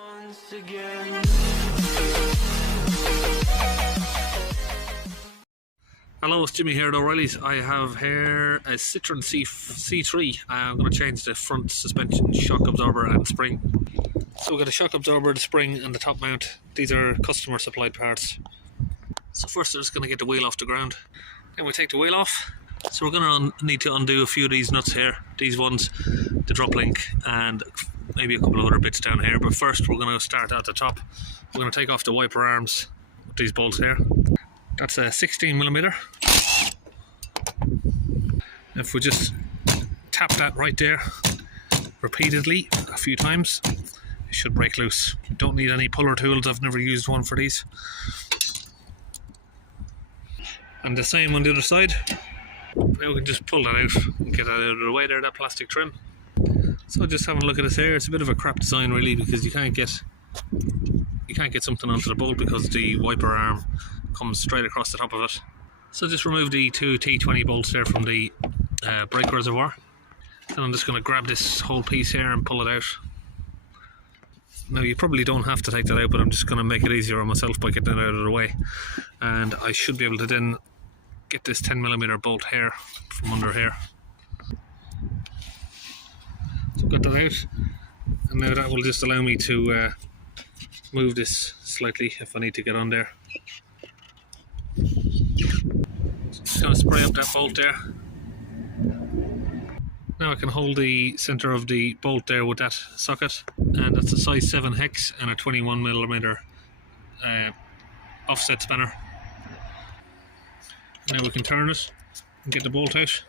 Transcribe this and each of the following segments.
once again. Hello, it's Jimmy here at O'Reilly's. I have here a Citroën C3. I'm going to change the front suspension, shock absorber and spring. So we've got a shock absorber, the spring and the top mount. These are customer supplied parts. So first I'm just going to get the wheel off the ground. Then we take the wheel off. So we're going to need to undo a few of these nuts here. These ones, the drop link and maybe a couple of other bits down here. But first we're going to start at the top. We're going to take off the wiper arms with these bolts here. That's a 16mm. If we just tap that right there repeatedly a few times, it should break loose. You don't need any puller tools. I've never used one for these. And the same on the other side. Now we can just pull that out and get that out of the way there, that plastic trim. So just having a look at this here, it's a bit of a crap design really, because you can't get something onto the bolt because the wiper arm comes straight across the top of it. So just remove the two T20 bolts there from the brake reservoir. And I'm just going to grab this whole piece here and pull it out. Now you probably don't have to take that out, but I'm just going to make it easier on myself by getting it out of the way. And I should be able to then get this 10mm bolt here from under here. So got that out, and now that will just allow me to move this slightly if I need to get on there. Just going to spray up that bolt there. Now I can hold the centre of the bolt there with that socket, and that's a size 7 hex and a 21mm offset spanner. Now we can turn it and get the bolt out.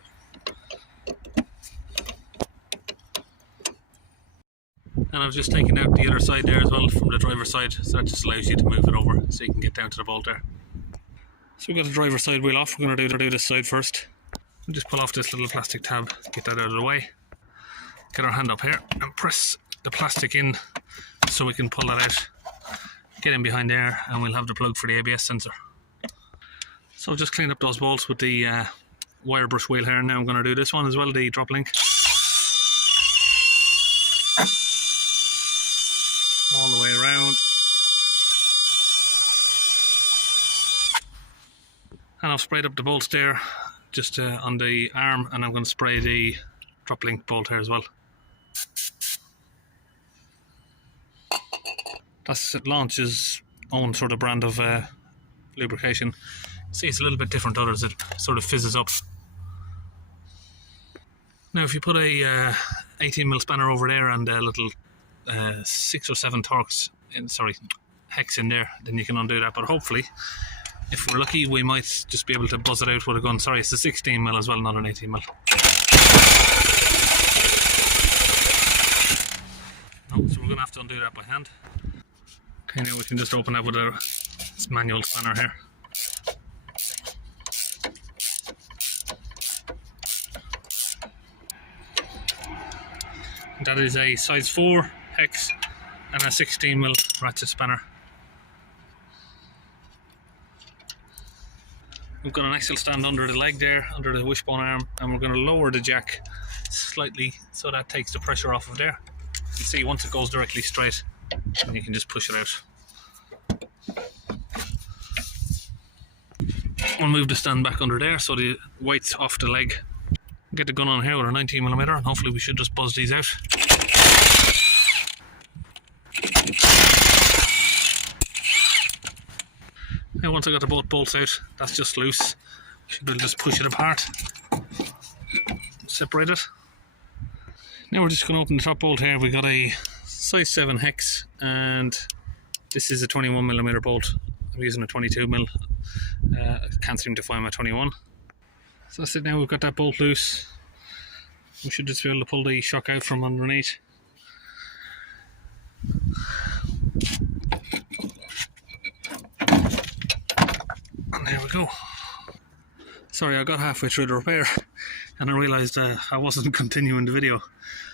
And I've just taken out the other side there as well from the driver's side, so that just allows you to move it over so you can get down to the bolt there. So we've got the driver's side wheel off. We're going to do this side first. We'll just pull off this little plastic tab, get that out of the way. Get our hand up here and press the plastic in so we can pull that out. Get in behind there and we'll have the plug for the ABS sensor. So I've just cleaned up those bolts with the wire brush wheel here. Now I'm going to do this one as well, the drop link. All the way around. And I've sprayed up the bolts there, just on the arm, and I'm going to spray the drop link bolt here as well. That's Launch's own sort of brand of lubrication. See, it's a little bit different to others. It sort of fizzes up. Now if you put a 18mm spanner over there and a little 6 or 7 hex in there, then you can undo that. But hopefully, if we're lucky, we might just be able to buzz it out with a gun. Sorry, it's a 16mm as well, not an 18mm. No, so we're going to have to undo that by hand. Okay, now we can just open that with a manual spanner here. That is a size 4 hex and a 16mm ratchet spanner. We've got an axle stand under the leg there, under the wishbone arm, and we're going to lower the jack slightly so that takes the pressure off of there. You can see once it goes directly straight, and you can just push it out. We'll move the stand back under there so the weight's off the leg. Get the gun on here with a 19mm, and hopefully we should just buzz these out. Now once I got the both bolts out, that's just loose. Should be able to just push it apart, separate it. Now we're just going to open the top bolt here. We got a size 7 hex, and this is a 21mm bolt. I'm using a 22mm. I can't seem to find my 21. So that's it. Now we've got that bolt loose. We should just be able to pull the shock out from underneath. And there we go. Sorry, I got halfway through the repair and I realised I wasn't continuing the video.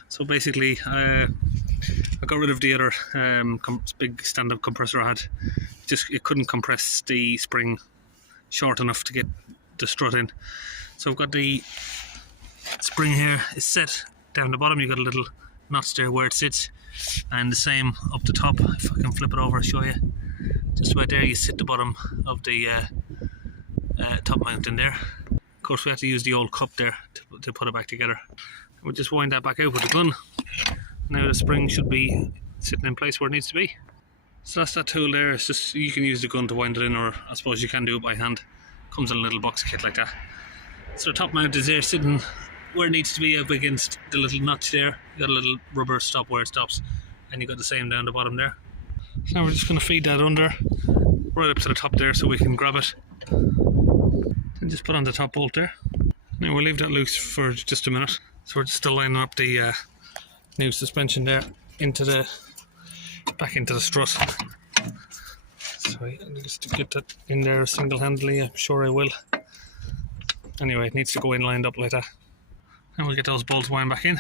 So basically, I got rid of the other big stand-up compressor I had. It couldn't compress the spring short enough to get the strut in. So I've got the spring here is set down the bottom. You've got a little knots there where it sits, and the same up the top. If I can flip it over, I'll show you. Just about there, you sit the bottom of the top mount in there. Of course, we have to use the old cup there to put it back together. We'll just wind that back out with the gun. Now the spring should be sitting in place where it needs to be. So that's that tool there. It's just, you can use the gun to wind it in, or I suppose you can do it by hand. Comes in a little box kit like that. So the top mount is there sitting where it needs to be, up against the little notch there. You got a little rubber stop where it stops, and you got the same down the bottom there. So now we're just going to feed that under right up to the top there so we can grab it and just put on the top bolt there. Now we'll leave that loose for just a minute. So we're just still lining up the new suspension there back into the strut. Sorry, I'll just get that in there single-handedly. I'm sure I will. Anyway, it needs to go in lined up like that. And we'll get those bolts wound back in.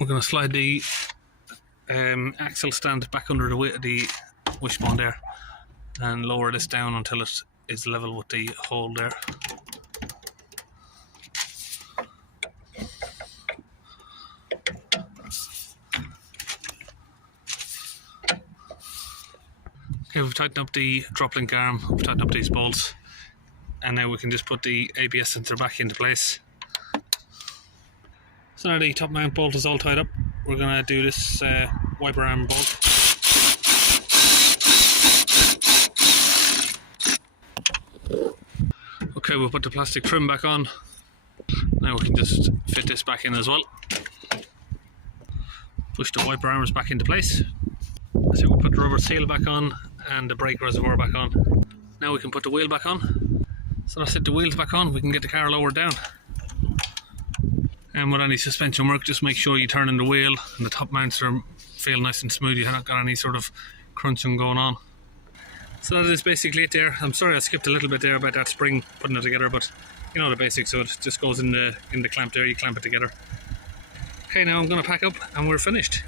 We're going to slide the axle stand back under the wishbone there and lower this down until it is level with the hole there. Okay, we've tightened up the drop link arm, we've tightened up these bolts, and now we can just put the ABS sensor back into place. So now the top mount bolt is all tied up, we're going to do this wiper arm bolt. Okay, we'll put the plastic trim back on. Now we can just fit this back in as well. Push the wiper arms back into place. So we'll put the rubber seal back on and the brake reservoir back on. Now we can put the wheel back on. So that's it, the wheel's back on, we can get the car lowered down. And with any suspension work, just make sure you turn in the wheel and the top mounts feel nice and smooth. You haven't got any sort of crunching going on. So that is basically it there. I'm sorry I skipped a little bit there about that spring putting it together, but you know the basics, so it just goes in the clamp there, you clamp it together. Okay, now I'm going to pack up and we're finished.